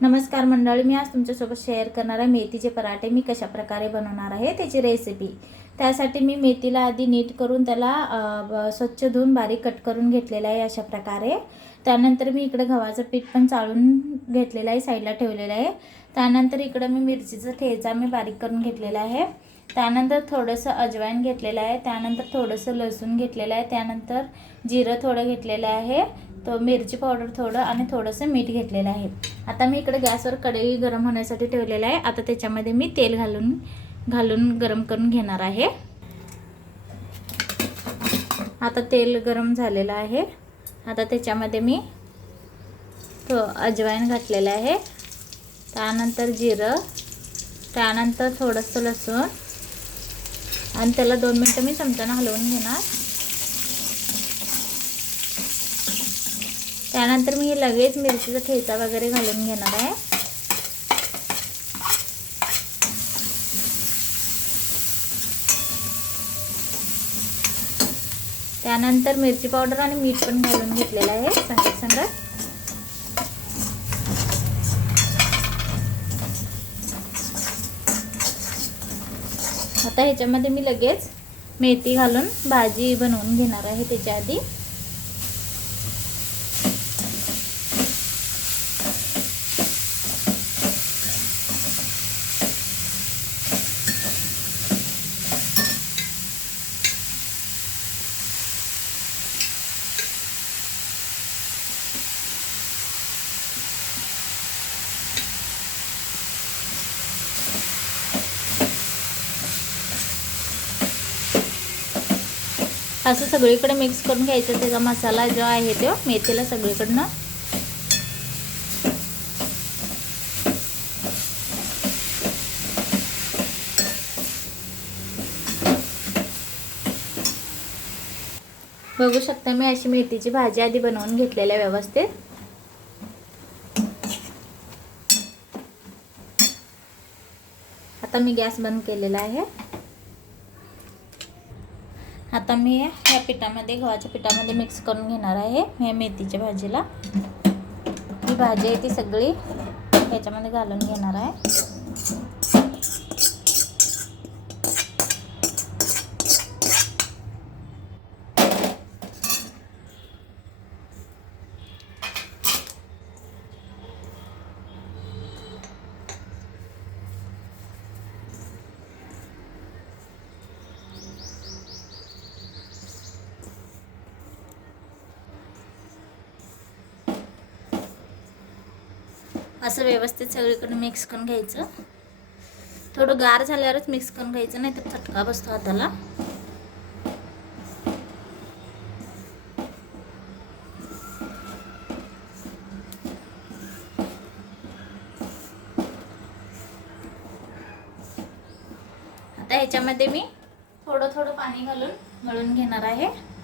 नमस्कार मंडळी, मी आज तुमच्यासोबत शेअर करणार आहे मेथीचे पराठे मी कशा प्रकारे बनवणार आहे त्याची रेसिपी। त्यासाठी मी मेथीला आधी नीट करून त्याला स्वच्छ धुवून बारीक कट करून घेतलेला आहे अशा प्रकारे। त्यानंतर मी इकडे गव्हाचं पीठ पण चाळून घेतलेलं आहे, साईडला ठेवलेलं आहे। त्यानंतर इकडे मी मिरचीचा ठेचा मी बारीक करून घेतलेला आहे। त्यानंतर थोडंसं अजवाइन घेतलेलं आहे, त्यानंतर थोडंसं लसूण घेतलेलं आहे, त्यानंतर जिरं थोडं घेतलेलं आहे, तो मिरची पावडर थोडं आणि थोडंसं मीठ घेतलेलं आहे। आता मी इकडे गॅसवर कढई गरम होण्यासाठी ठेवलेलं आहे। आता त्याच्यामध्ये मी तेल घालून गरम करून घेणार आहे। आता तेल गरम झालेलं आहे। आता त्याच्यामध्ये मी अजवाइन घातलेलं आहे, त्यानंतर जिरं, त्यानंतर थोडंसं लसूण आणि त्याला 2 मिनिटं मी चमच्याने हलवून घेणार। त्यानंतर मी लगेच मिरचीचा ठेचा वगैरे घालून घेणार आहे। त्यानंतर मिरची पावडर आणि मीठ पण घालून घेतलेलं आहे संगत। आता ह्याच्यामध्ये मी लगेच मेथी घालून भाजी बनवून घेणार आहे। त्याच्या आधी असं सगळीकडे मिक्स करून घ्यायचं। त्याचा मसाला जो आहे तो मेथीला सगळीकडनं बघू शकता। मी अशी मेथीची भाजी आधी बनवून घेतलेली आहे व्यवस्थित। आता मी गॅस बंद केलेला आहे। आता मी ह्या पिठामध्ये गव्हाच्या पिठामध्ये मिक्स करून घेणार आहे ह्या मेथीच्या भाजीला। ही भाजी आहे ती सगळी ह्याच्यामध्ये घालून घेणार आहे। असं व्यवस्थित सगळीकडे मिक्स करून घ्यायचं। थोडं गार झाल्यावरच मिक्स करून घ्यायचं, नाही तर चटका बसतो हाताला। आता ह्याच्यामध्ये मी थोडं पाणी घालून मळून घेणार आहे।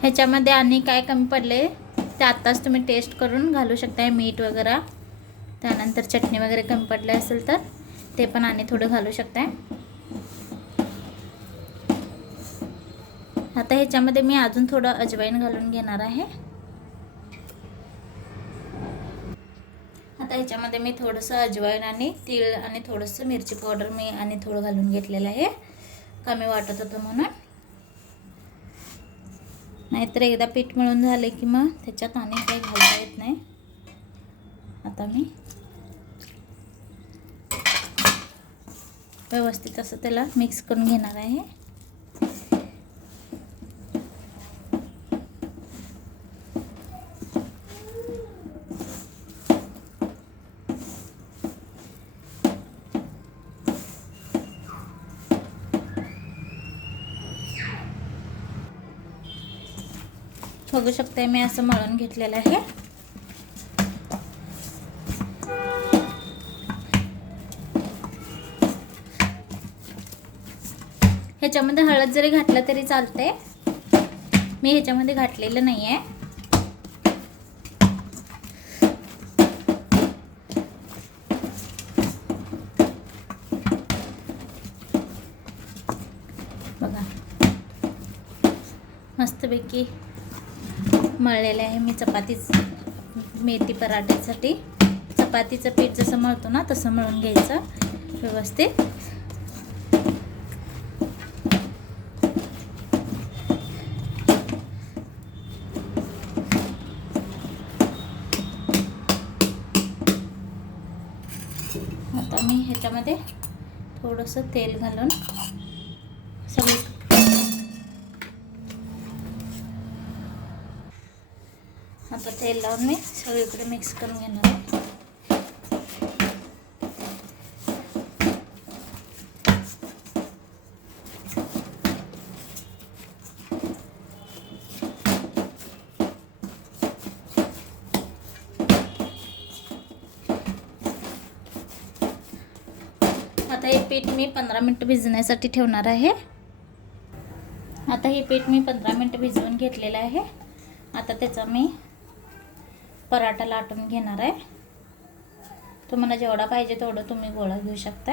ह्याच्यामध्ये आणि काय कमी पडले ते आत्ताच तुम्ही टेस्ट करून घालू शकता, मीठ वगैरे। त्यानंतर चटणी वगैरे कमी पडले असेल तर ते पण आणि थोडं घालू शकता। आता ह्याच्यामध्ये मी अजून थोडं अजवाइन घालून घेणार आहे। आता ह्याच्यामध्ये मी थोडंसं अजवाइन आणि तीळ आणि थोडंसं मिरची पावडर मी आणि थोडं घालून घेतलेलं आहे, कमी वाटत होतं म्हणून। नाहीतर एकदा पीठ मळून झाले की मग त्याच्यात आणि काही घालता येत नाही। आता मी व्यवस्थित असं त्याला मिक्स करून घेणार आहे। बघू शकता मी असं मळून घेतलेलं आहे। ह्याच्यामध्ये हळद जरी घातलं तरी चालते, मी ह्याच्यामध्ये घातलेलं नाही आहे. बघा मस्तपैकी मळलेले आहे मी मेथी पराठ्यासाठी. चपातीचं पीठ जसं मळतो ना तसं मळून घ्यायचं व्यवस्थित. आता मी ह्याच्यामध्ये थोडंसं तेल घालून आता तेल लावून मी सगळीकडे मिक्स करून घेणार आहे. आता हे पीठ मी 15 मिनिटं भिजण्यासाठी ठेवणार आहे. आता हे पीठ मी 15 मिनिटं भिजवून घेतलेलं आहे. आता त्याचा मी पराठा लाटून घेणार आहे. तुम्हाला जेवढा पाहिजे तेवढं तुम्ही गोळा घेऊ शकता.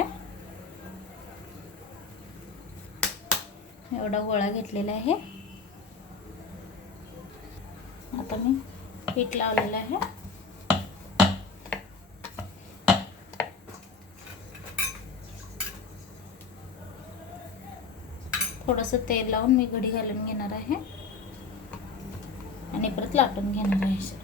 एवढा गोळा घेतलेला आहे. आता मी पीठ लावलेलं आहे. थोडंसं तेल लावून मी घडी घालून घेणार आहे आणि परत लाटून घेणार आहे.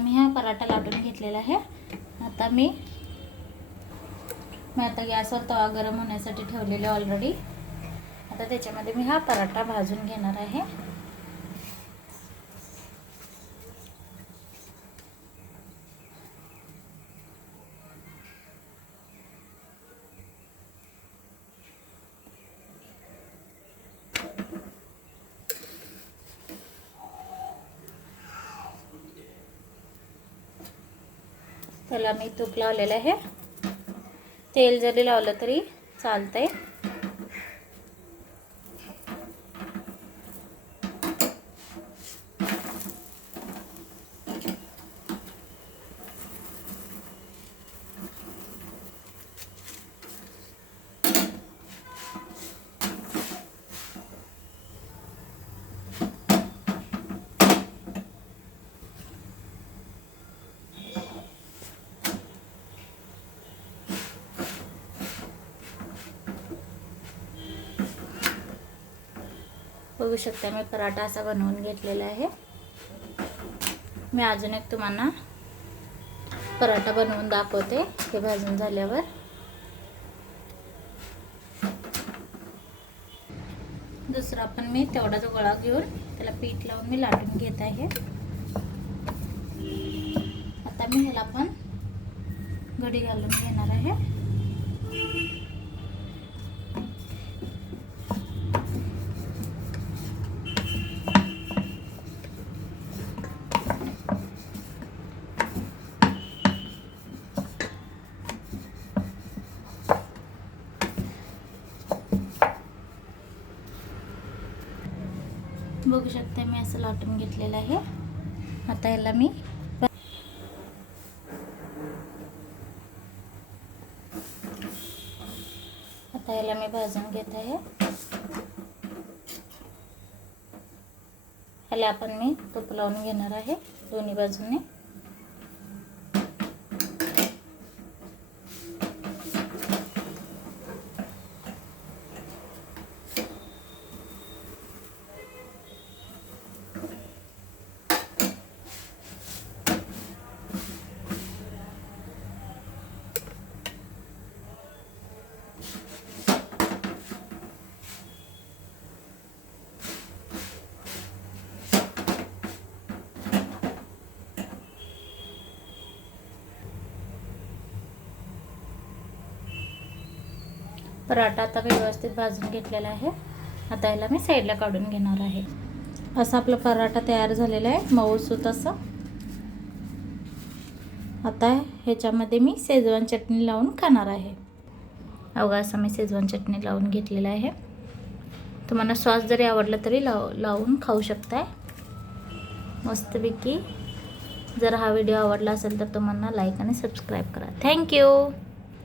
मी हा पराठा लाटून घेतलेला आहे. आता मी आता गॅसवर तवा गरम होण्यासाठी ठेवलेले ऑलरेडी. आता त्याच्यामध्ये मी हा पराठा भाजून घेणार आहे. त्याला मी तूप लावलेलं आहे. तेल जरी लावलं तरी चालतंय. बघू शकता मी पराठा असा बनवून घेतलेला आहे. मी अजून एक तुम्हाला पराठा बनवून दाखवते हे भाजून झाल्यावर. दुसरा पण मी तेवढाच गोळा घेऊन त्याला पीठ लावून मी लाटून घेत आहे. आता मी ह्याला पण घडी घालून घेणार आहे. बघू शकता मी असं लाटून घेतलेलं आहे. आता याला मी याला मी भाजून घेत आहे. ह्याला आपण मी तूप लावून घेणार आहे दोन्ही बाजूने. पराठा आता व्यवस्थित भाजून घेतलेला आहे. आता याला मी साईडला काढून घेणार आहे. असा आपला पराठा तयार झालेला आहे, मऊसूत असं. आता ह्याच्यामध्ये मी शेजवान चटणी लावून खाणार आहे. अवघा असं मी शेजवान चटणी लावून घेतलेलं आहे. तुम्हाला सॉस जरी आवडला तरी लावून खाऊ शकताय मस्तपैकी. जर हा व्हिडिओ आवडला असेल तर तुम्हाला लाईक आणि सबस्क्राईब करा. थँक्यू.